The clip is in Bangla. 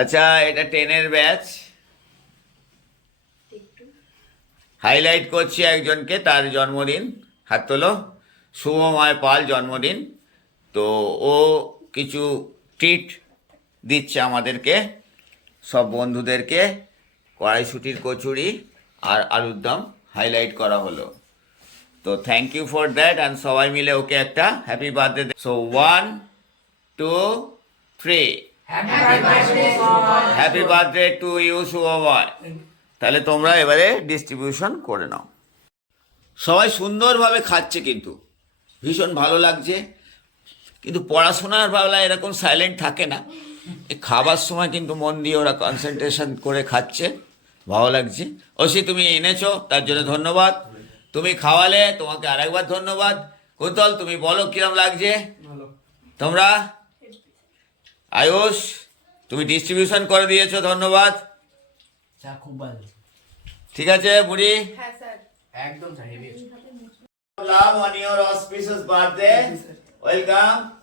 আচ্ছা, এটা 10-এর ব্যাচ। হাইলাইট করছি একজনকে, তার জন্মদিন। হাত তোলো। শুভময় পাল জন্মদিন। তো ও কিছু ট্রিট দিচ্ছে আমাদেরকে, সব বন্ধুদেরকে। কড়াইশুটির কচুরি আর আলুর দম হাইলাইট করা হলো। তো thank you for that. And সবাই মিলে ওকে একটা happy birthday. So 1, 2, 3। Happy birthday to you Shubhamay. তাহলে তোমরা এবারে ডিস্ট্রিবিউশন করে নাও। সবাই সুন্দরভাবে খাচ্ছে, কিন্তু ভীষণ ভালো লাগছে। কিন্তু পড়াশোনার বেলায় এরকম সাইলেন্ট থাকে না, খাবার সময় কিন্তু মন দিয়ে ওরা কনসেন্ট্রেশন করে খাচ্ছে, ভালো লাগছে। অবশ্যই তুমি এনেছো, তার জন্য ধন্যবাদ। তুমি খাওয়ালে, তোমাকে আরেকবার ধন্যবাদ। কুন্তল, তুমি বলো কিরম লাগছে তোমরা? আয়ুষ, তুমি ডিস্ট্রিবিউশন করে দিয়েছো, ধন্যবাদ। খুব ভালো। ঠিক আছে বুড়ি, হ্যাঁ স্যার, একদম heavy. love on your auspicious birthday. Welcome.